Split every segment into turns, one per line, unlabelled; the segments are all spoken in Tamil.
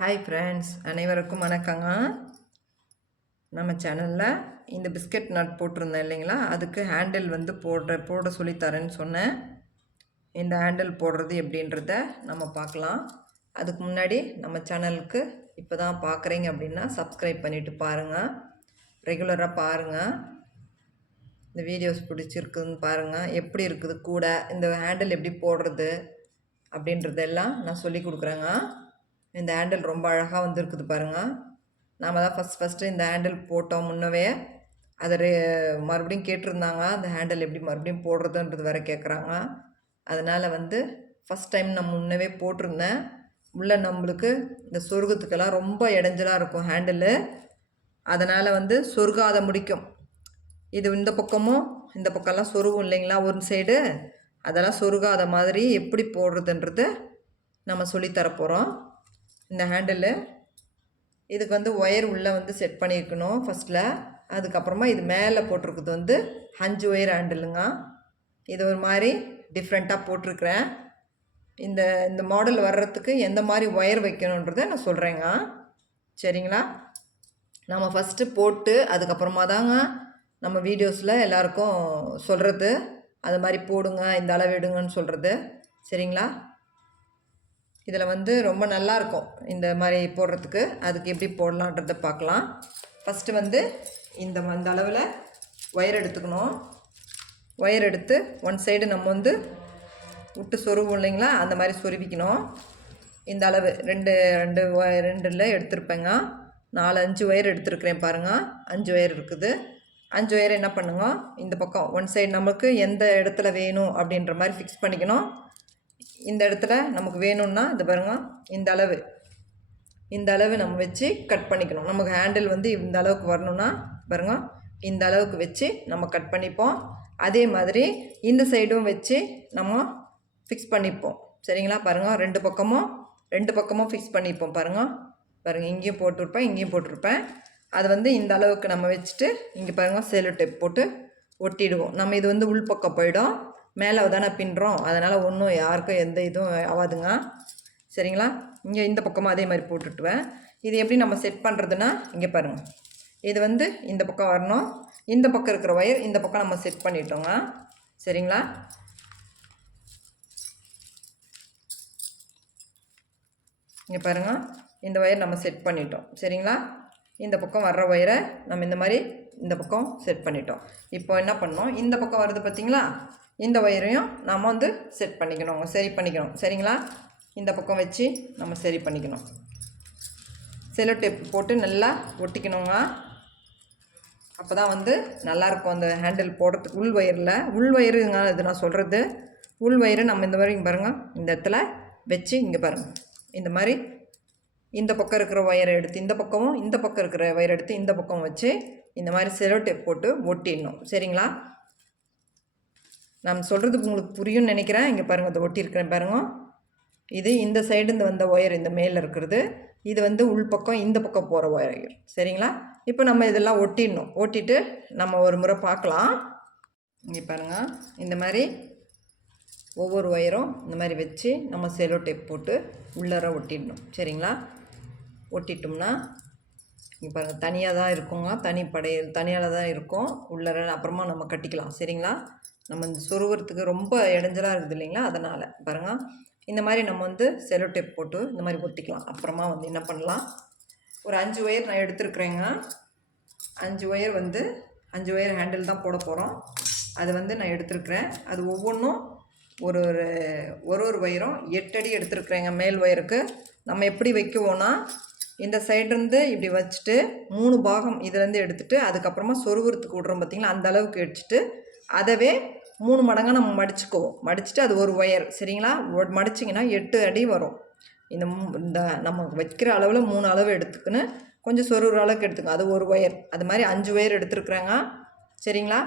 ஹாய் ஃப்ரெண்ட்ஸ் அனைவருக்கும் வணக்கங்க. நம்ம சேனலில் இந்த பிஸ்கட் நட் போட்டிருந்தேன் இல்லைங்களா? அதுக்கு ஹேண்டில் வந்து போடுற போட சொல்லித்தரேன்னு சொன்னேன். இந்த ஹேண்டில் போடுறது எப்படின்றத நம்ம பார்க்கலாம். அதுக்கு முன்னாடி நம்ம சேனலுக்கு இப்போ தான் பார்க்குறீங்க அப்படின்னா சப்ஸ்கிரைப் பண்ணிவிட்டு பாருங்கள் ரெகுலராக பாருங்கள் இந்த வீடியோஸ் பிடிச்சிருக்குன்னு பாருங்கள் எப்படி இருக்குது கூட? இந்த ஹேண்டில் எப்படி போடுறது? அப்படின்றதெல்லாம் நான் சொல்லி கொடுக்குறேங்க. இந்த ஹேண்டில் ரொம்ப அழகாக வந்திருக்குது பாருங்கள் நாம் தான் ஃபஸ்ட் ஃபஸ்ட்டு இந்த ஹேண்டில் போட்டோம் முன்னவே. அதை ரெ- மறுபடியும் கேட்டிருந்தாங்க அந்த ஹேண்டில் எப்படி மறுபடியும் போடுறதுன்றது வேறு கேட்குறாங்க அதனால் வந்து ஃபஸ்ட் டைம் நான் முன்னவே போட்டிருந்தேன். உள்ள நம்மளுக்கு இந்த சொருகத்துக்கெல்லாம் ரொம்ப இடைஞ்சலாக இருக்கும் ஹேண்டிலு அதனால் வந்து சொருகாத முடிக்கும். இது இந்த பக்கமும் இந்த பக்கம்லாம் சொருகும் இல்லைங்களா ஒரு சைடு அதெல்லாம் சொருகாத மாதிரி எப்படி போடுறதுன்றது நம்ம சொல்லித்தரப்போகிறோம் இந்த ஹேண்டிலு இதுக்கு வந்து ஒயர் உள்ளே வந்து செட் பண்ணியிருக்கணும் ஃபஸ்ட்டில் அதுக்கப்புறமா இது மேலே போட்டிருக்குது வந்து அஞ்சு ஒயர் ஹேண்டிலுங்க இது ஒரு மாதிரி டிஃப்ரெண்ட்டாக போட்டிருக்கிறேன். இந்த இந்த மாடல் வர்றதுக்கு எந்த மாதிரி ஒயர் வைக்கணுன்றதை நான் சொல்கிறேங்க சரிங்களா? நம்ம ஃபஸ்ட்டு போட்டு அதுக்கப்புறமா தாங்க நம்ம வீடியோஸில் எல்லாருக்கும் சொல்கிறது அது மாதிரி போடுங்க இந்த அளவு எடுங்கன்னு சொல்கிறது சரிங்களா? இதில் வந்து ரொம்ப நல்லா இருக்கும் இந்த மாதிரி போடுறதுக்கு. அதுக்கு எப்படி போடலான்றதை பார்க்கலாம். ஃபஸ்ட்டு வந்து இந்த அந்த அளவில் ஒயர் எடுத்துக்கணும். ஒயர் எடுத்து ஒன் சைடு நம்ம வந்து விட்டு சொருவோம் இல்லைங்களா? அந்த மாதிரி சொருவிக்கணும். இந்த அளவு ரெண்டு ரெண்டு ரெண்டில் எடுத்திருப்பேங்க. நாலு அஞ்சு ஒயர் எடுத்துருக்கிறேன் பாருங்கள் அஞ்சு ஒயர் இருக்குது. அஞ்சு ஒயர் என்ன பண்ணுங்க? இந்த பக்கம் ஒன் சைடு நமக்கு எந்த இடத்துல வேணும் அப்படின்ற மாதிரி ஃபிக்ஸ் பண்ணிக்கணும். இந்த இடத்துல நமக்கு வேணும்னா இது பாருங்க இந்த அளவு. இந்த அளவு நம்ம வச்சு கட் பண்ணிக்கணும். நமக்கு ஹேண்டில் வந்து இந்த அளவுக்கு வரணும்னா பாருங்க இந்த அளவுக்கு வச்சு நம்ம கட் பண்ணிப்போம். அதே மாதிரி இந்த சைடும் வச்சு நம்ம ஃபிக்ஸ் பண்ணிப்போம். சரிங்களா? பாருங்க ரெண்டு பக்கமும் ரெண்டு பக்கமும் ஃபிக்ஸ் பண்ணிப்போம். பாருங்க பாருங்கள் இங்கேயும் போட்டிருப்பேன் இங்கேயும் போட்டிருப்பேன். அது வந்து இந்த அளவுக்கு நம்ம வச்சுட்டு இங்கே பாருங்க சேலோ டேப் போட்டு ஒட்டிடுவோம். நம்ம இது வந்து உள்பக்கம் போயிடும். மேலே தானே பின்னுறோம் அதனால் ஒன்றும் யாருக்கும் எந்த இதுவும் ஆகாதுங்க. சரிங்களா? இங்கே இந்த பக்கமும் அதே மாதிரி போட்டுட்டுவேன். இது எப்படி நம்ம செட் பண்ணுறதுன்னா இங்கே பாருங்கள் இது வந்து இந்த பக்கம் வரணும். இந்த பக்கம் இருக்கிற ஒயர் இந்த பக்கம் நம்ம செட் பண்ணிட்டோங்க. சரிங்களா? இங்கே பாருங்கள் இந்த ஒயர் நம்ம செட் பண்ணிட்டோம். சரிங்களா? இந்த பக்கம் வர்ற ஒயரை நம்ம இந்த மாதிரி இந்த பக்கம் செட் பண்ணிட்டோம். இப்போ என்ன பண்ணோம்? இந்த பக்கம் வருது பார்த்திங்களா இந்த ஒயரையும் நம்ம வந்து செட் பண்ணிக்கணும் சரி பண்ணிக்கணும். சரிங்களா? இந்த பக்கம் வச்சு நம்ம சரி பண்ணிக்கணும். செலோ டேப் போட்டு நல்லா ஒட்டிக்கணுங்க. அப்போ தான் வந்து நல்லாயிருக்கும் அந்த ஹேண்டில் போடுறதுக்கு உள் ஒயரில் உள் ஒயருங்க இது நான் சொல்கிறது உள் ஒயரு நம்ம இந்த மாதிரி இங்கே பாருங்கள் இந்த இடத்துல வச்சு இங்கே பாருங்கள் இந்த மாதிரி இந்த பக்கம் இருக்கிற ஒயரை எடுத்து இந்த பக்கமும் இந்த பக்கம் இருக்கிற ஒயரை எடுத்து இந்த பக்கம் வச்சு இந்த மாதிரி செலோ டேப் போட்டு ஒட்டிடணும். சரிங்களா? நான் சொல்கிறது உங்களுக்கு புரியும்னு நினைக்கிறேன். இங்கே பாருங்கள் அதை ஒட்டியிருக்கிறேன் பாருங்க. இது இந்த சைடுந்து வந்த ஒயர் இந்த மேலே இருக்கிறது. இது வந்து உள்பக்கம் இந்த பக்கம் போகிற ஒயர் சரிங்களா? இப்போ நம்ம இதெல்லாம் ஒட்டிடணும். ஒட்டிட்டு நம்ம ஒரு முறை பார்க்கலாம். இங்கே பாருங்கள் இந்த மாதிரி ஒவ்வொரு ஒயரும் இந்த மாதிரி வச்சு நம்ம செலோ டேப் போட்டு உள்ளார ஒட்டிடணும். சரிங்களா? ஒட்டிட்டோம்னா இங்கே பாருங்கள் தனியாக தான் இருக்குங்க. தனி படையல் தனியாக தான் இருக்கும். உள்ளர அப்புறமா நம்ம கட்டிக்கலாம். சரிங்களா? நம்ம இந்த சொருகிறதுக்கு ரொம்ப இடைஞ்சலாக இருக்குது இல்லைங்களா? அதனால் பாருங்கள் இந்த மாதிரி நம்ம வந்து செலோ டேப் போட்டு இந்த மாதிரி ஒட்டிக்கலாம். அப்புறமா வந்து என்ன பண்ணலாம்? ஒரு அஞ்சு ஒயர் நான் எடுத்துருக்குறேங்க. அஞ்சு ஒயர் வந்து அஞ்சு ஒயர் ஹேண்டில் தான் போட போகிறோம் அது வந்து நான் எடுத்துருக்குறேன். அது ஒவ்வொன்றும் ஒரு ஒரு ஒரு ஒரு ஒயரும் எட்டு அடி மேல் ஒயருக்கு. நம்ம எப்படி வைக்குவோன்னா இந்த சைடுலேருந்து இப்படி வச்சுட்டு மூணு பாகம் இதுலேருந்து எடுத்துகிட்டு அதுக்கப்புறமா சொருகுறதுக்கு விட்றோம் பார்த்தீங்களா அந்த அளவுக்கு அடிச்சுட்டு அதவே மூணு மடங்காக நம்ம மடிச்சுக்குவோம். மடிச்சுட்டு அது ஒரு ஒயர் சரிங்களா? மடிச்சிங்கன்னா எட்டு அடி வரும். இந்த இந்த நம்ம வைக்கிற அளவில் மூணு அளவு எடுத்துக்கின்னு கொஞ்சம் சொருகிற அளவுக்கு எடுத்துக்கோ. அது ஒரு ஒயர் அது மாதிரி அஞ்சு ஒயர் எடுத்துருக்குறேங்க. சரிங்களா?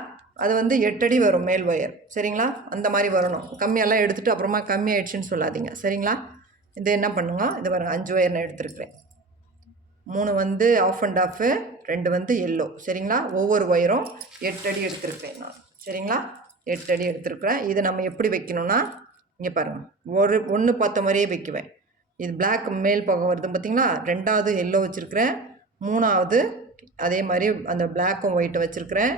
அது வந்து எட்டடி வரும் மேல் ஒயர் சரிங்களா? அந்த மாதிரி வரணும். கம்மியெல்லாம் எடுத்துகிட்டு அப்புறமா கம்மி ஆயிடுச்சுன்னு சொல்லாதீங்க. சரிங்களா? இது என்ன பண்ணுங்க? இது வர அஞ்சு ஒயர் நான் எடுத்துருக்குறேன். மூணு வந்து ஆஃப் அண்ட் ஆஃபு ரெண்டு வந்து எல்லோ சரிங்களா? ஒவ்வொரு ஒயரும் எட்டு அடி எடுத்திருக்கிறேன் நான். சரிங்களா? எட்டு அடி எடுத்துருக்குறேன். இது நம்ம எப்படி வைக்கணும்னா இங்கே பாருங்கள் ஒரு ஒன்று பார்த்த மாதிரியே வைக்குவேன். இது பிளாக் மேல் போக வருது பார்த்தீங்களா ரெண்டாவது எல்லோ வச்சுருக்கிறேன். மூணாவது அதே மாதிரி அந்த பிளாக்கும் ஒயிட்டும் வச்சுருக்கிறேன்.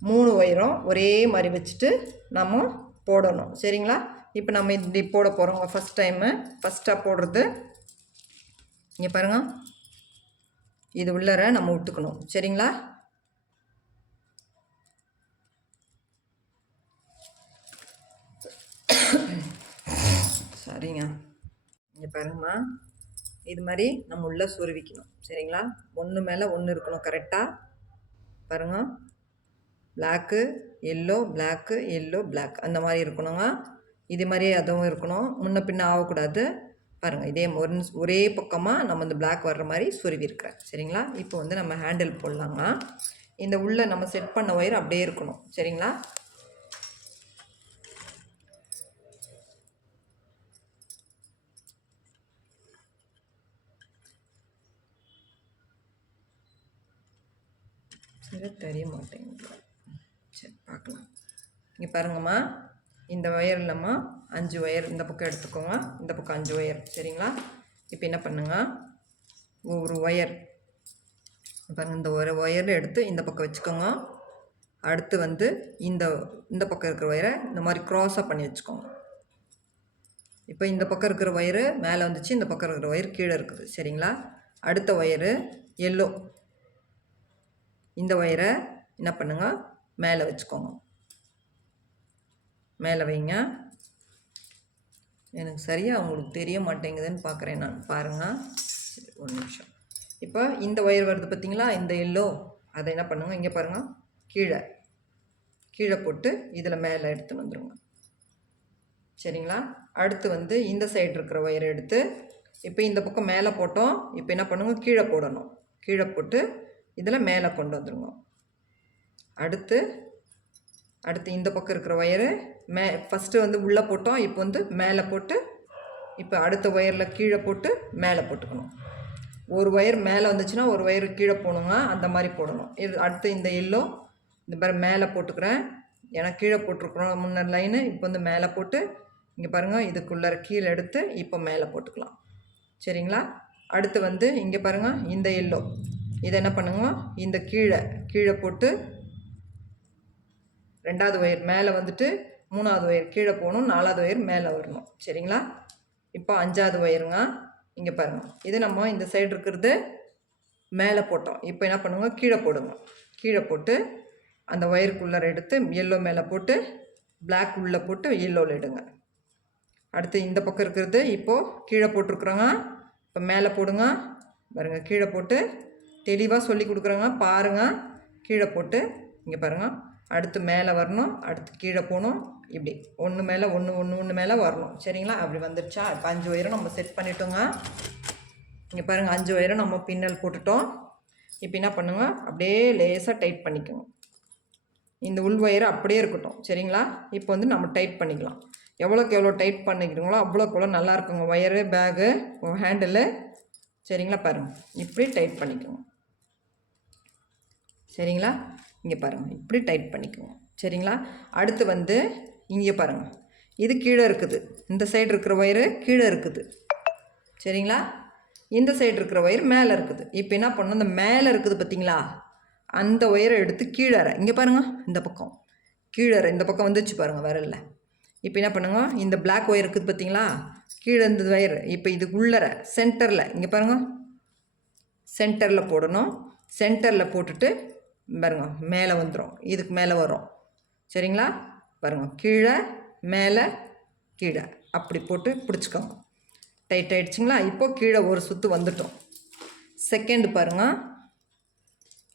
மூணு ஒயரும் ஒரே மாதிரி வச்சுட்டு நம்ம போடணும். சரிங்களா? இப்போ நம்ம இப்படி போட போகிறோங்க ஃபஸ்ட் டைமு ஃபஸ்ட்டாக போடுறது. இங்கே பாருங்கள் இது உள்ளர நம்ம விட்டுக்கணும். சரிங்களா? சரிங்க. இங்கே பாருங்கம்மா. இது மாதிரி நம்ம உள்ளே சுருவிக்கணும் சரிங்களா? ஒன்று மேலே ஒன்று இருக்கணும் கரெக்டாக பாருங்க. Black yellow black yellow black அந்த மாதிரி இருக்கணுங்க. இது மாதிரி அதுவும் இருக்கணும். முன்ன பின்ன ஆகக்கூடாது. பாருங்கள் இதே ஒரு ஒரே பக்கமாக நம்ம இந்த பிளாக் வர்ற மாதிரி சொருவிருக்கிறேன் சரிங்களா? இப்போ வந்து நம்ம ஹேண்டில் போடலாங்க இந்த உள்ளே நம்ம செட் பண்ண ஒயர் அப்படியே இருக்கணும். சரிங்களா? சரி தெரிய மாட்டேங்குது. சரி பார்க்கலாம். இங்கே பாருங்கம்மா. இந்த ஒயர் இல்லைம்மா அஞ்சு ஒயர் இந்த பக்கம் எடுத்துக்கோங்க. இந்த பக்கம் அஞ்சு ஒயர் சரிங்களா? இப்போ என்ன பண்ணுங்க? ஒரு ஒயர் பாருங்கள் இந்த ஒரு ஒயர் எடுத்து இந்த பக்கம் வச்சுக்கோங்க. அடுத்து வந்து இந்த இந்த பக்கம் இருக்கிற ஒயரை இந்த மாதிரி க்ராஸாக பண்ணி வச்சுக்கோங்க. இப்போ இந்த பக்கம் இருக்கிற ஒயரு மேலே வந்துச்சு இந்த பக்கம் இருக்கிற ஒயர் கீழே இருக்குது சரிங்களா? அடுத்த ஒயரு எல்லோ இந்த ஒயரை என்ன பண்ணுங்க? மேலே வச்சுக்கோங்க. மேலே வைங்க. எனக்கு சரியாக உங்களுக்கு தெரிய மாட்டேங்குதுன்னு பார்க்குறேன் நான். பாருங்கள் சரி ஒரு நிமிஷம். இப்போ இந்த ஒயர் வருது பார்த்தீங்களா? இந்த எல்லோ. அதை என்ன பண்ணுங்கள் இங்கே பாருங்கள் கீழே. கீழே போட்டு இதில் மேலே எடுத்துன்னு வந்துடுங்க சரிங்களா? அடுத்து வந்து இந்த சைடு இருக்கிற ஒயரை எடுத்து இப்போ இந்த பக்கம் மேலே போட்டோம். இப்போ என்ன பண்ணுங்க? கீழே போடணும். கீழே போட்டு இதில் மேலே கொண்டு வந்துடுங்க அடுத்து அடுத்து இந்த பக்கம் இருக்கிற ஒயரு மே ஃபஸ்ட்டு வந்து உள்ளே போட்டோம் இப்போ வந்து மேலே போட்டு இப்போ அடுத்த ஒயரில் கீழே போட்டு மேலே போட்டுக்கணும். ஒரு ஒயர் மேலே வந்துச்சுன்னா ஒரு ஒயர் கீழே போகணுங்க அந்த மாதிரி போடணும். இது அடுத்து இந்த எல்லோ இந்த மாதிரி மேலே போட்டுக்கிறேன். ஏன்னா கீழே போட்டிருக்கிறோம் முன்ன லைனு இப்போ வந்து மேலே போட்டு இங்கே பாருங்கள் இதுக்குள்ளார கீழே எடுத்து இப்போ மேலே போட்டுக்கலாம். சரிங்களா? அடுத்து வந்து இங்கே பாருங்கள் இந்த எல்லோ. இதை என்ன பண்ணுங்க இந்த கீழே கீழே போட்டு ரெண்டாவது ஒயர் மேலே வந்துட்டு மூணாவது ஒயர் கீழே போகணும் நாலாவது ஒயர் மேலே வரணும். சரிங்களா? இப்போ அஞ்சாவது ஒயருங்க இங்கே பாருங்கள் இது நம்ம இந்த சைடு இருக்கிறது மேலே போட்டோம். இப்போ என்ன பண்ணுங்க? கீழே போடுங்க. கீழே போட்டு அந்த ஒயருக்குள்ளார எடுத்து எல்லோ மேலே போட்டு பிளாக் உள்ளே போட்டு எல்லோவில் எடுங்க அடுத்து இந்த பக்கம் இருக்கிறது இப்போது கீழே போட்டிருக்குறோங்க. இப்போ மேலே போடுங்க. பாருங்க. கீழே போட்டு தெளிவாக சொல்லி கொடுக்குறோங்க. பாருங்கள் கீழே போட்டு இங்கே பாருங்கள் அடுத்து மேலே வரணும் அடுத்து கீழே போகணும் இப்படி. ஒன்று மேலே ஒன்று ஒன்று ஒன்று மேலே வரணும். சரிங்களா? அப்படி வந்துடுச்சா இப்போ அஞ்சு ஒயரும் நம்ம செட் பண்ணிட்டோங்க. இங்கே பாருங்கள் அஞ்சு ஒயரும் நம்ம பின்னல் போட்டுட்டோம். இப்போ என்ன பண்ணுங்க? அப்படியே லேசாக டைட் பண்ணிக்கோங்க. இந்த உள் ஒயர் அப்படியே இருக்கட்டும். சரிங்களா? இப்போ வந்து நம்ம டைட் பண்ணிக்கலாம். எவ்வளோக்கு எவ்வளோ டைட் பண்ணிக்கிறீங்களோ அவ்வளோக்கு எவ்வளோ நல்லா இருக்குங்க. ஒயரு பேகு ஹேண்டிலு சரிங்களா? பாருங்கள் இப்படி டைட் பண்ணிக்கோங்க. சரிங்களா? இங்கே பாருங்கள் இப்படி டைட் பண்ணிக்கோங்க. சரிங்களா? அடுத்து வந்து இங்கே பாருங்கள் இது கீழே இருக்குது. இந்த சைடு இருக்கிற ஒயரு கீழே இருக்குது. சரிங்களா? இந்த சைடு இருக்கிற ஒயர் மேலே இருக்குது. இப்போ என்ன பண்ணணும்? இந்த மேலே இருக்குது பார்த்தீங்களா அந்த ஒயரை எடுத்து கீழே இங்கே பாருங்கள் இந்த பக்கம். கீழே இந்த பக்கம் வந்துச்சு பாருங்கள் வரல இப்போ என்ன பண்ணுங்க? இந்த பிளாக் ஒயர் இருக்குது பார்த்தீங்களா கீழே இந்த ஒயர் இப்போ இது உள்ளர சென்டரில் இங்கே பாருங்கள் சென்டரில் போடணும். சென்டரில் போட்டுட்டு பாருங்க மேலே வந்துடும் இதுக்கு மேலே வரும். சரிங்களா? பாருங்க கீழே மேலே கீழே. அப்படி போட்டு பிடிச்சிக்கோங்க. டைட் ஆகிடுச்சிங்களா இப்போ கீழே ஒரு சுற்று வந்துட்டோம். செகண்ட் பாருங்க.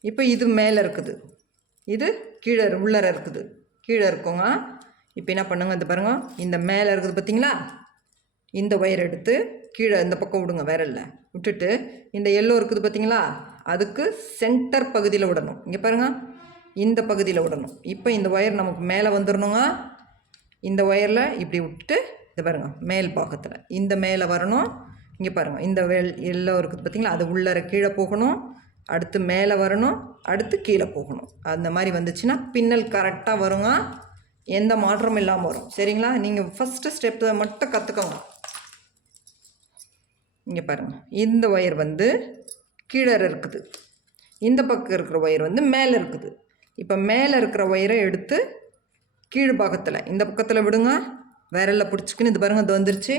இப்போ இது மேலே இருக்குது. இது கீழே உள்ளர இருக்குது. கீழே இருக்குங்க. இப்போ என்ன பண்ணுங்க இந்த பாருங்க இந்த மேலே இருக்குது பார்த்தீங்களா? இந்த ஒயர் எடுத்து கீழே இந்த பக்கம் விடுங்க வேற இல்லை விட்டுட்டு இந்த எல்லோ இருக்குது பார்த்தீங்களா? அதுக்கு சென்டர் பகுதியில் விடணும். இங்கே பாருங்க. இந்த பகுதியில் விடணும். இப்போ இந்த ஒயர் நமக்கு மேலே வந்துடணுங்க இந்த ஒயரில் இப்படி விட்டுட்டு இது பாருங்க. மேல் பாகத்தில். இந்த மேலே வரணும். இங்கே பாருங்கள் இந்த வெல் எல்லோ இருக்குது பார்த்தீங்களா அது உள்ளர கீழே போகணும். அடுத்து மேலே வரணும். அடுத்து கீழே போகணும். அந்த மாதிரி வந்துச்சுன்னா பின்னல் கரெக்டாக வருங்க. எந்த மாற்றமும் இல்லாமல் வரும். சரிங்களா? நீங்கள் ஃபஸ்ட்டு ஸ்டெப்பு மட்டும் கற்றுக்கோங்க இங்கே பாருங்கள் இந்த ஒயர் வந்து கீழே இருக்குது. இந்த பக்கம் இருக்கிற ஒயர் வந்து மேலே இருக்குது. இப்போ மேலே இருக்கிற ஒயரை எடுத்து கீழ் பாகத்தில் இந்த பக்கத்தில் விடுங்க. விரலில் பிடிச்சிக்கின்னு இது பாருங்கள் இது வந்துருச்சு.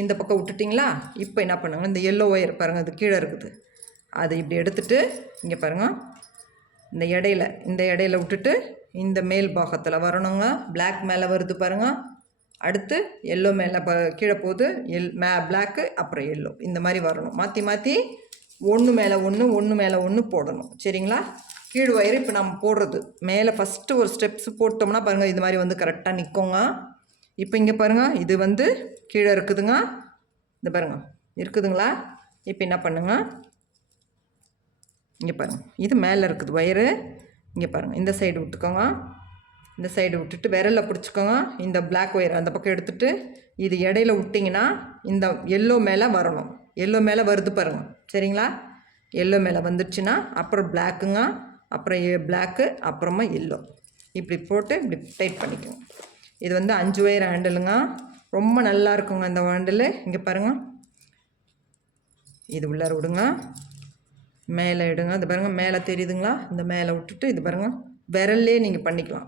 இந்த பக்கம் விட்டுட்டிங்களா? இப்போ என்ன பண்ணுங்க? இந்த எல்லோ ஒயர் பாருங்கள் அது கீழே இருக்குது. அதை இப்படி எடுத்துட்டு இங்கே பாருங்கள் இந்த இடையில இந்த இடையில விட்டுட்டு இந்த மேல் பாகத்தில் வரணுங்க. பிளாக் மேலே வருது பாருங்கள் அடுத்து எல்லோ மேலே ப கீழே போகுது. எல் மே பிளாக்கு அப்புறம் எல்லோ இந்த மாதிரி வரணும். மாற்றி மாற்றி ஒன்று மேலே ஒன்று ஒன்று மேலே ஒன்று போடணும். சரிங்களா? கீழ் வயிறு இப்போ நம்ம போடுறது. மேலே ஃபஸ்ட்டு ஒரு ஸ்டெப்ஸ் போட்டோம்னா பாருங்கள் இது மாதிரி வந்து கரெக்டாக நிற்குங்க இப்போ இங்கே பாருங்கள் இது வந்து கீழே இருக்குதுங்க. இந்த பாருங்கள் இருக்குதுங்களா? இப்போ என்ன பண்ணுங்க? இங்கே பாருங்கள் இது மேலே இருக்குது வயிறு. இங்கே பாருங்கள் இந்த சைடு விட்டுக்கோங்க. இந்த சைடு விட்டுட்டு விரலில் பிடிச்சிக்கோங்க. இந்த பிளாக் ஒயர் அந்த பக்கம் எடுத்துகிட்டு இது இடையில விட்டிங்கன்னா இந்த எல்லோ மேலே வரணும். எல்லோ மேலே வருது பாருங்க. சரிங்களா? எல்லோ மேலே வந்துடுச்சுன்னா அப்புறம் பிளாக்குங்க அப்புறம் பிளாக்கு அப்புறமா எல்லோ இப்படி போட்டு இப்படி டைட் பண்ணிக்கோங்க. இது வந்து அஞ்சு ஒயர் ஹேண்டிலுங்க ரொம்ப நல்லா இருக்குங்க இந்த ஹேண்டில் இங்கே பாருங்கள் இது உள்ளார விடுங்க. மேலே இடுங்க இது பாருங்கள் மேலே தெரியுதுங்களா? இந்த மேலே விட்டுட்டு இது பாருங்கள் விரல்லே நீங்கள் பண்ணிக்கலாம்.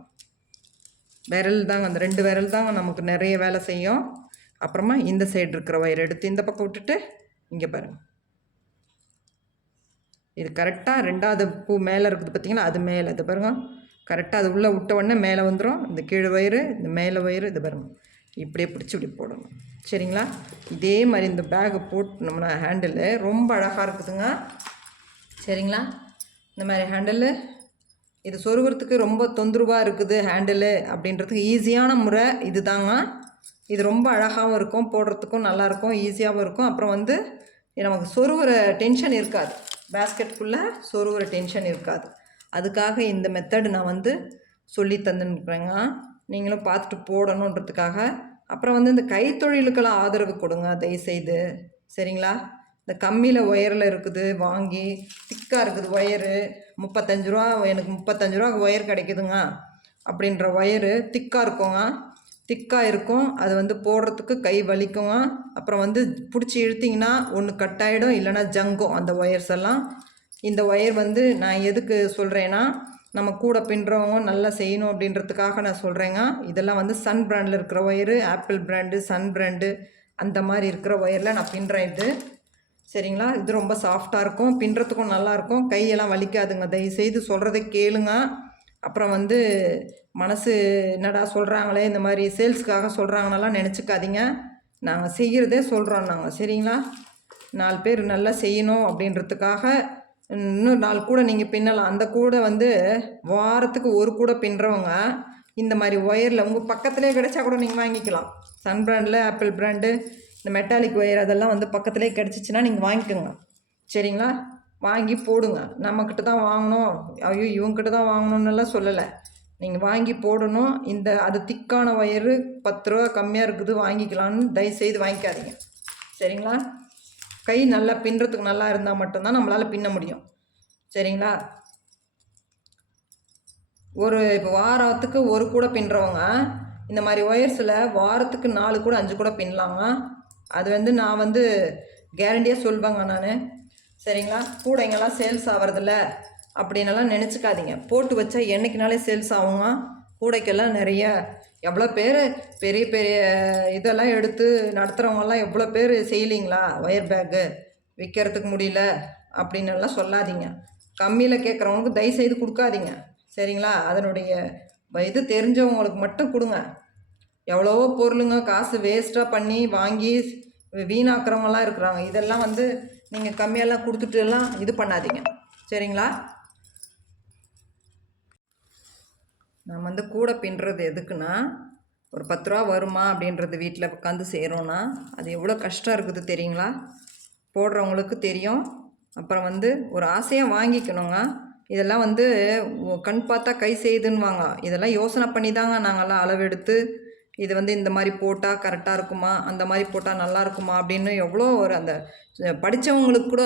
விரல் தாங்க அந்த ரெண்டு விரல் தாங்க நமக்கு நிறைய வேலை செய்யும். அப்புறமா இந்த சைடு இருக்கிற ஒயர் எடுத்து இந்த பக்கம் விட்டுட்டு இங்கே பாருங்கள் இது கரெக்டாக ரெண்டாவது பூ மேலே இருக்குது பார்த்திங்கன்னா அது மேலே. இது பாருங்க. கரெக்டாக அது உள்ளே விட்ட உடனே மேலே வந்துடும் இந்த கீழே வயிறு இந்த மேலே வயிறு இது பாருங்க. இப்படியே பிடிச்சி இப்படி போடணும். சரிங்களா? இதே மாதிரி இந்த பேக்கை போட்டோம்னா ஹேண்டிலு ரொம்ப அழகாக இருக்குதுங்க. சரிங்களா? இந்த மாதிரி ஹேண்டிலு இது சொருகிறதுக்கு ரொம்ப தொந்தரவாக இருக்குது ஹேண்டிலு அப்படின்றதுக்கு ஈஸியான முறை இது தாங்க இது ரொம்ப அழகாகவும் இருக்கும் போடுறதுக்கும் நல்லாயிருக்கும் ஈஸியாகவும் இருக்கும். அப்புறம் வந்து நமக்கு சொருகிற டென்ஷன் இருக்காது. பேஸ்கெட்குள்ளே சொருகிற டென்ஷன் இருக்காது. அதுக்காக இந்த மெத்தடு நான் வந்து சொல்லி தந்துருக்குறேங்க. நீங்களும் பார்த்துட்டு போடணுன்றதுக்காக. அப்புறம் வந்து இந்த கைத்தொழிலுக்கெல்லாம் ஆதரவு கொடுங்க தயவுசெய்து. சரிங்களா? இந்த கம்மியில் ஒயரில் இருக்குது வாங்கி திக்காக இருக்குது ஒயரு. முப்பத்தஞ்சு ரூபா எனக்கு முப்பத்தஞ்சு ரூபா ஒயர் கிடைக்குதுங்க. அப்படின்ற ஒயரு திக்காக இருக்குங்க. திக்காக இருக்கும். அது வந்து போடுறதுக்கு கை வலிக்குங்க அப்புறம் வந்து பிடிச்சி இழுத்திங்கன்னா ஒன்று கட் ஆகிடும் இல்லைன்னா ஜங்கும் அந்த ஒயர்ஸ் எல்லாம். இந்த ஒயர் வந்து நான் எதுக்கு சொல்கிறேன்னா நம்ம கூட பின்னுறவங்க நல்லா செய்யணும் அப்படின்றதுக்காக நான் சொல்கிறேங்க இதெல்லாம் வந்து சன் பிராண்டில் இருக்கிற wire Apple brand sun brand அந்த மாதிரி இருக்கிற ஒயரில் நான் பின்னுறேன் இது. சரிங்களா? இது ரொம்ப சாஃப்டாக இருக்கும். பின்னுறதுக்கும் நல்லாயிருக்கும் கையெல்லாம் வலிக்காதுங்க. தயவுசெய்து சொல்கிறத கேளுங்க. அப்புறம் வந்து மனசு என்னடா சொல்கிறாங்களே இந்த மாதிரி சேல்ஸுக்காக சொல்கிறாங்கன்னெல்லாம் நினச்சிக்காதீங்க. நாங்கள் செய்கிறதே சொல்கிறோம் நாங்கள் சரிங்களா? நாலு பேர் நல்லா செய்யணும் அப்படின்றதுக்காக இன்னும் நாலு கூட நீங்கள் பின்னலாம். அந்த கூடை வந்து வாரத்துக்கு ஒரு கூட பின்னுறவங்க இந்த மாதிரி ஒயரில் உங்கள் பக்கத்துலேயே கிடைச்சா கூட நீங்கள் வாங்கிக்கலாம். சன் பிராண்டில் ஆப்பிள் பிராண்டு இந்த மெட்டாலிக் ஒயர் அதெல்லாம் வந்து பக்கத்துலேயே கிடச்சிச்சின்னா நீங்கள் வாங்கிக்கோங்க. சரிங்களா? வாங்கி போடுங்க. நம்மக்கிட்ட தான் வாங்கணும். ஐயோ இவங்ககிட்ட தான் வாங்கணும்னுலாம் சொல்லலை. நீங்கள் வாங்கி போடணும். இந்த அது திக்கான ஒயரு பத்து ரூபா கம்மியாக இருக்குது வாங்கிக்கலான்னு தயவுசெய்து வாங்கிக்காதீங்க. சரிங்களா? கை நல்லா பின்னுறதுக்கு நல்லா இருந்தால் மட்டும்தான் நம்மளால் பின்ன முடியும். சரிங்களா? ஒரு இப்போ வாரத்துக்கு ஒரு கூட பின்னுறவங்க இந்த மாதிரி ஒயர்ஸில் வாரத்துக்கு நாலு கூட அஞ்சு கூட பின்னலாங்க அது வந்து நான் வந்து கேரண்டியாக சொல்வேங்க நான். சரிங்களா? கூடைங்கெல்லாம் சேல்ஸ் ஆகிறதில்ல அப்படின்னலாம் நினச்சிக்காதீங்க. போட்டு வச்சா என்றைக்குனாலே சேல்ஸ் ஆகுங்க கூடைக்கெல்லாம் நிறைய எவ்வளோ பேர் பெரிய பெரிய இதெல்லாம் எடுத்து நடத்துகிறவங்கெல்லாம் எவ்வளோ பேர் செய்யலிங்களா? ஒயர் பேக்கு விற்கிறதுக்கு முடியல அப்படின்னெல்லாம் சொல்லாதீங்க. கம்மியில் கேட்குறவங்களுக்கு தயவு செய்து கொடுக்காதீங்க. சரிங்களா? அதனுடைய இது தெரிஞ்சவங்களுக்கு மட்டும் கொடுங்க. எவ்வளோ பொருளுங்க காசு வேஸ்ட்டாக பண்ணி வாங்கி வீணாக்குறவங்களாம் இருக்கிறாங்க. இதெல்லாம் வந்து நீங்கள் கம்மியெல்லாம் கொடுத்துட்டு எல்லாம் இது பண்ணாதீங்க. சரிங்களா? நம்ம வந்து கூட பின்னுறது எதுக்குன்னா ஒரு பத்து ரூபா வருமா அப்படின்றது வீட்டில் உட்காந்து செய்கிறோன்னா அது எவ்வளோ கஷ்டம் இருக்குது தெரியுங்களா? போடுறவங்களுக்கு தெரியும். அப்புறம் வந்து ஒரு ஆசையாக வாங்கிக்கணுங்க. இதெல்லாம் வந்து கண் பார்த்தா கை செய்யுதுன்னுவாங்க. இதெல்லாம் யோசனை பண்ணி தாங்க நாங்கள்லாம் அளவெடுத்து இது வந்து இந்த மாதிரி போட்டால் கரெக்டாக இருக்குமா? அந்த மாதிரி போட்டால் நல்லா இருக்குமா? அப்படின்னு எவ்வளோ ஒரு அந்த படித்தவங்களுக்கு கூட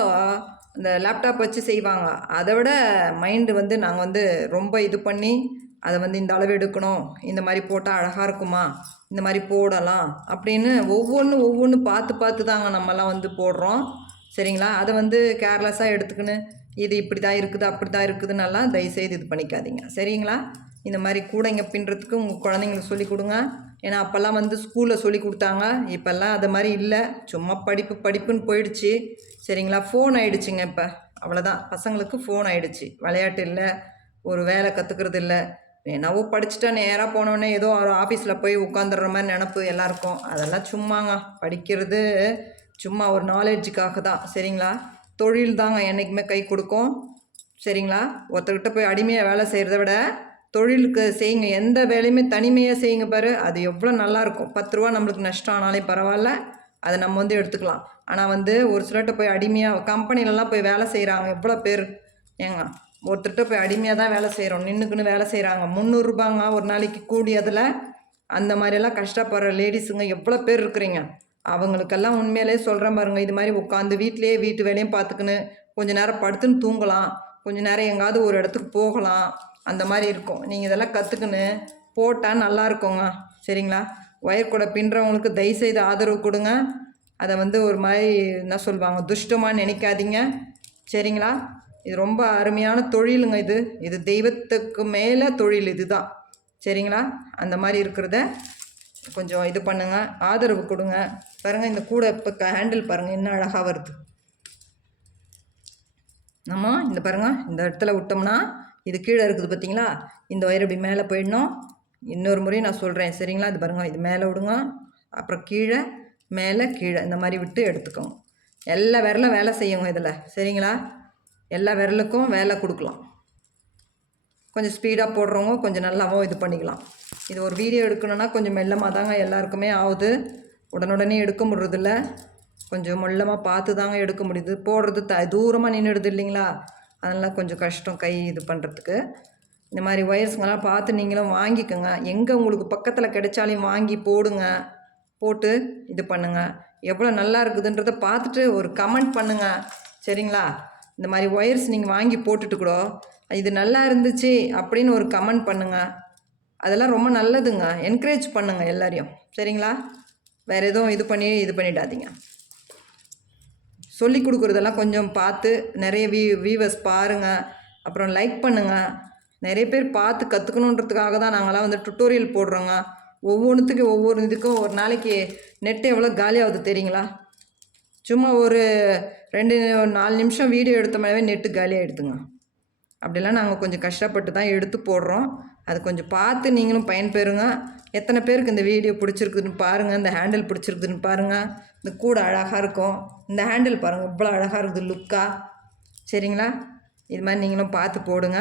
அந்த லேப்டாப் வச்சு செய்வாங்க. அதை விட மைண்டு வந்து நாங்கள் வந்து ரொம்ப இது பண்ணி அதை வந்து இந்த அளவு எடுக்கணும். இந்த மாதிரி போட்டால் அழகாக இருக்குமா? இந்த மாதிரி போடலாம். அப்படின்னு ஒவ்வொன்று ஒவ்வொன்று பார்த்து பார்த்து தாங்க நம்மலாம் வந்து போடுறோம். சரிங்களா? அதை வந்து கேர்லெஸ்ஸாக எடுத்துக்கின்னு இது இப்படி தான் இருக்குது அப்படி தான் இருக்குதுன்னெல்லாம் தயவுசெய்து இது பண்ணிக்காதீங்க. சரிங்களா? இந்த மாதிரி கூடைங்க பின்னுறதுக்கு உங்கள் குழந்தைங்களுக்கு சொல்லி கொடுங்க. ஏன்னா அப்போல்லாம் வந்து ஸ்கூலில் சொல்லி கொடுத்தாங்க. இப்போல்லாம் அது மாதிரி இல்லை. சும்மா படிப்பு படிப்புன்னு போயிடுச்சு. சரிங்களா? ஃபோன் ஆயிடுச்சுங்க இப்போ. அவ்வளோதான் பசங்களுக்கு ஃபோன் ஆயிடுச்சு. விளையாட்டு இல்லை. ஒரு வேலை கற்றுக்கிறது இல்லை. என்னவோ படிச்சுட்டா நேராக போனோடனே ஏதோ ஒரு ஆஃபீஸில் போய் உட்காந்துடுற மாதிரி நினப்பு எல்லாருக்கும். அதெல்லாம் சும்மாங்க. படிக்கிறது சும்மா ஒரு நாலேஜுக்காக தான். சரிங்களா? தொழில் தாங்க என்றைக்குமே கை கொடுக்கும். சரிங்களா? ஒருத்தர்கிட்ட போய் அடிமையாக வேலை செய்கிறத விட தொழிலுக்கு செய்யுங்க எந்த வேலையுமே தனிமையாக செய்யுங்க பாரு அது எவ்வளோ நல்லாயிருக்கும். பத்து ரூபா நம்மளுக்கு நஷ்டம் ஆனாலே பரவாயில்ல அதை நம்ம வந்து எடுத்துக்கலாம். ஆனால் வந்து ஒரு சிலர்கிட்ட போய் அடிமையாக கம்பெனிலலாம் போய் வேலை செய்கிறாங்க எவ்வளோ பேர்? ஏங்க ஒருத்தர்கிட்ட போய் அடிமையாக தான் வேலை செய்கிறோம் நின்றுக்குன்னு வேலை செய்கிறாங்க முந்நூறுரூபாங்க ஒரு நாளைக்கு கூடியதில் அந்த மாதிரியெல்லாம் கஷ்டப்படுற லேடிஸுங்க எவ்வளோ பேர் இருக்கிறீங்க? அவங்களுக்கெல்லாம் உண்மையிலே சொல்கிறேன் பாருங்க இது மாதிரி உட்காந்து வீட்டிலேயே வீட்டு வேலையும் பார்த்துக்கின்னு கொஞ்ச நேரம் படுத்துன்னு தூங்கலாம் கொஞ்ச நேரம் எங்காவது ஒரு இடத்துக்கு போகலாம். அந்த மாதிரி இருக்கும். நீங்கள் இதெல்லாம் கற்றுக்குன்னு போட்டால் நல்லா இருக்குங்க. சரிங்களா? ஒயர் கூட பின்னுறவங்களுக்கு தயவுசெய்து ஆதரவு கொடுங்க. அதை வந்து ஒரு மாதிரி என்ன சொல்லுவாங்க துஷ்டமாக நினைக்காதீங்க. சரிங்களா? இது ரொம்ப அருமையான தொழிலுங்க இது. இது தெய்வத்துக்கு மேலே தொழில் இதுதான். சரிங்களா? அந்த மாதிரி இருக்கிறத கொஞ்சம் இது பண்ணுங்கள் ஆதரவு கொடுங்க. பாருங்கள் இந்த கூடை இப்போ ஹேண்டில் பாருங்கள் என்ன அழகாக வருது. நம்ம இந்த பாருங்க இந்த இடத்துல விட்டோம்னா இது கீழே இருக்குது பார்த்தீங்களா? இந்த ஒயர் இப்படி மேலே போயிடணும். இன்னொரு முறையும் நான் சொல்கிறேன் சரிங்களா? இது பாருங்க. இது மேலே விடுங்க. அப்புறம் கீழே மேலே கீழே. இந்த மாதிரி விட்டு எடுத்துக்கோங்க. எல்லா விரலும் வேலை செய்யுங்க இதில். சரிங்களா? எல்லா விரலுக்கும் வேலை கொடுக்கலாம். கொஞ்சம் ஸ்பீடாக போடுறவங்க கொஞ்சம் நல்லாவும் இது பண்ணிக்கலாம். இது ஒரு வீடியோ எடுக்கணுன்னா கொஞ்சம் மெல்லமாக தாங்க எல்லாருக்குமே ஆகுது. உடனுடனே எடுக்க முடியறதில்ல. கொஞ்சம் மெல்லமாக பார்த்து தாங்க எடுக்க முடியுது. போடுறது த தூரமாக நின்றுடுது இல்லைங்களா? அதெல்லாம் கொஞ்சம் கஷ்டம் கை இது பண்ணுறதுக்கு இந்த மாதிரி ஒயர்ஸுங்கெல்லாம் பார்த்து நீங்களும் வாங்கிக்கோங்க. எங்கே உங்களுக்கு பக்கத்தில் கிடைச்சாலையும் வாங்கி போடுங்க. போட்டு இது பண்ணுங்கள் எவ்வளோ நல்லா இருக்குதுன்றத பார்த்துட்டு ஒரு கமெண்ட் பண்ணுங்க. சரிங்களா? இந்த மாதிரி ஒயர்ஸ் நீங்கள் வாங்கி போட்டுட்டு கூட இது நல்லா இருந்துச்சு அப்படின்னு ஒரு கமெண்ட் பண்ணுங்கள் அதெல்லாம் ரொம்ப நல்லதுங்க. என்கரேஜ் பண்ணுங்கள் எல்லாரையும். சரிங்களா? வேறு எதுவும் இது பண்ணி இது பண்ணிடாதீங்க. சொல்லி கொடுக்குறதெல்லாம் கொஞ்சம் பார்த்து நிறைய வீ வியூவர்ஸ் பாருங்கள் அப்புறம் லைக் பண்ணுங்கள் நிறைய பேர் பார்த்து கற்றுக்கணுன்றதுக்காக தான் நாங்களாம் வந்து டுட்டோரியல் போடுறோங்க. ஒவ்வொன்றுத்துக்கும் ஒவ்வொரு இதுக்கும் ஒரு நாளைக்கு நெட் எவ்வளோ காலியாகுது தெரியுங்களா? சும்மா ஒரு ரெண்டு நாலு நிமிஷம் வீடியோ எடுத்தோம்னாவே நெட்டு காலியாக எடுத்துங்க அப்படிலாம் நாங்கள் கொஞ்சம் கஷ்டப்பட்டு தான் எடுத்து போடுறோம். அது கொஞ்சம் பார்த்து நீங்களும் பயன்பெறுங்க. எத்தனை பேருக்கு இந்த வீடியோ பிடிச்சிருக்குதுன்னு பாருங்கள் இந்த ஹேண்டில் பிடிச்சிருக்குதுன்னு பாருங்கள் இந்த கூடை அழகாக இருக்கும். இந்த ஹேண்டில் பாருங்கள் இவ்வளோ அழகாக இருக்குது லுக்காக சரிங்களா? இது மாதிரி நீங்களும் பார்த்து போடுங்க.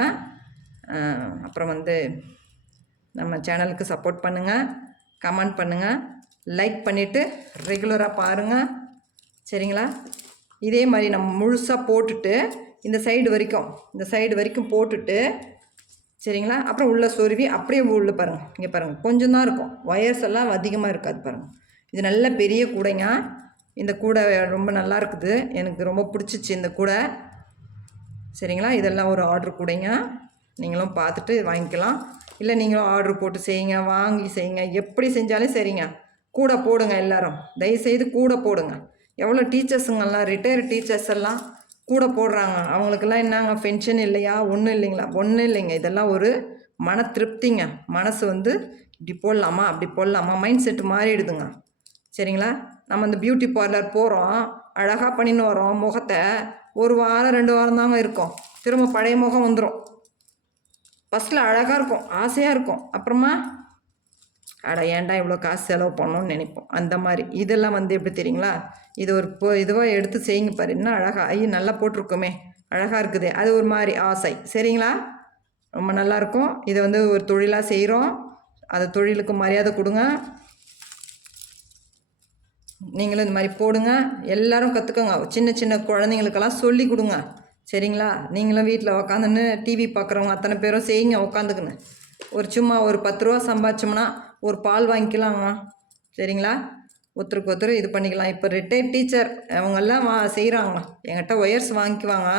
அப்புறம் வந்து நம்ம சேனலுக்கு சப்போர்ட் பண்ணுங்கள் கமெண்ட் பண்ணுங்கள் லைக் பண்ணிவிட்டு ரெகுலராக பாருங்கள் சரிங்களா? இதே மாதிரி நம்ம முழுசாக போட்டுட்டு இந்த சைடு வரைக்கும் இந்த சைடு வரைக்கும் போட்டுட்டு சரிங்களா? அப்புறம் உள்ளே சொருவி அப்படியே உள்ள பாருங்கள் இங்கே பாருங்கள் கொஞ்சம் தான் இருக்கும். ஒயர்ஸ் எல்லாம் அதிகமாக இருக்காது பாருங்கள் இது நல்ல பெரிய கூடைங்க. இந்த கூடை ரொம்ப நல்லா இருக்குது. எனக்கு ரொம்ப பிடிச்சிச்சு இந்த கூடை. சரிங்களா? இதெல்லாம் ஒரு ஆர்டர் கூடைங்க. நீங்களும் பார்த்துட்டு வாங்கிக்கலாம். இல்லை நீங்களும் ஆர்டர் போட்டு செய்யுங்க. வாங்கி செய்யுங்க. எப்படி செஞ்சாலும் சரிங்க. கூட போடுங்க எல்லாரும். தயவுசெய்து கூட போடுங்க. எவ்வளோ டீச்சர்ஸுங்கெல்லாம் ரிட்டையர்ட் டீச்சர்ஸ் எல்லாம் கூட போடுறாங்க. அவங்களுக்கெல்லாம் என்னங்க பென்ஷன் இல்லையா? ஒன்றும் இல்லைங்களா? ஒன்றும் இல்லைங்க. இதெல்லாம் ஒரு மன திருப்திங்க. மனசு வந்து இப்படி போடலாமா? அப்படி போடலாமா? மைண்ட் செட்டு மாறிடுதுங்க. சரிங்களா? நம்ம இந்த பியூட்டி பார்லர் போகிறோம் அழகாக பண்ணின்னு வரோம். முகத்தை ஒரு வாரம் ரெண்டு வாரம் தாங்க இருக்கும். திரும்ப பழைய முகம் வந்துடும் ஃபஸ்ட்டில் அழகாக இருக்கும். ஆசையாக இருக்கும். அப்புறமா அட ஏன்டா இவ்வளோ காசு செலவு பண்ணணும்னு நினைப்போம். அந்த மாதிரி. இதெல்லாம் வந்து எப்படி தெரியுங்களா? இது ஒரு இப்போ இதுவாக எடுத்து செய்யுங்க பாரு. இன்னும் அழகாக ஐயோ நல்லா போட்டிருக்குமே. அழகாக இருக்குது. அது ஒரு மாதிரி ஆசை. சரிங்களா? ரொம்ப நல்லாயிருக்கும். இதை வந்து ஒரு தொழிலாக செய்கிறோம் அது தொழிலுக்கு மரியாதை கொடுங்க. நீங்களும் இந்த மாதிரி போடுங்க. எல்லாரும் கற்றுக்கோங்க சின்ன சின்ன குழந்தைங்களுக்கெல்லாம் சொல்லி கொடுங்க. சரிங்களா? நீங்களும் வீட்டில் உக்காந்துன்னு டிவி பார்க்குறவங்க அத்தனை பேரும் செய்யுங்க உக்காந்துக்குன்னு. ஒரு சும்மா ஒரு பத்து ரூபா சம்பாதிச்சோம்னா ஒரு பால் வாங்கிக்கலாமா. சரிங்களா? ஒருத்தருக்கு ஒருத்தர் இது பண்ணிக்கலாம். இப்போ ரிட்டையர்ட் டீச்சர் அவங்கெல்லாம் வா செய்கிறாங்க என்கிட்ட ஒயர்ஸ் வாங்கிக்குவாங்க.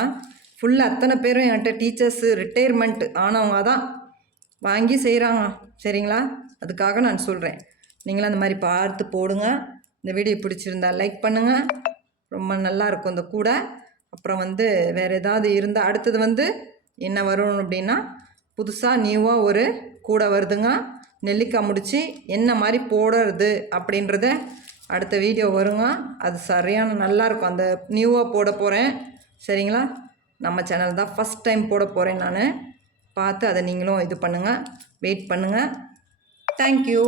ஃபுல்லாக அத்தனை பேரும் என்கிட்ட டீச்சர்ஸு ரிட்டையர்மெண்ட் ஆனவங்க தான் வாங்கி செய்கிறாங்க சரிங்களா? அதுக்காக நான் சொல்கிறேன் நீங்களும் அந்த மாதிரி பார்த்து போடுங்க. இந்த வீடியோ பிடிச்சிருந்தா லைக் பண்ணுங்கள் ரொம்ப நல்லா இருக்கும் இந்த கூடை. அப்புறம் வந்து வேறு ஏதாவது இருந்தால் அடுத்தது வந்து என்ன வரும் அப்படின்னா புதுசாக நியூவாக ஒரு கூடை வருதுங்க. நெல்லிக்காய் முடித்து என்ன மாதிரி போடுறது அப்படின்றத அடுத்த வீடியோ வருங்க. அது சரியான நல்லாயிருக்கும். அந்த நியூவாக போட போகிறேன் சரிங்களா? நம்ம சேனல் தான் ஃபஸ்ட் டைம் போட போகிறேன் நான். பார்த்து அதை நீங்களும் இது பண்ணுங்கள் வெயிட் பண்ணுங்கள் தேங்க்யூ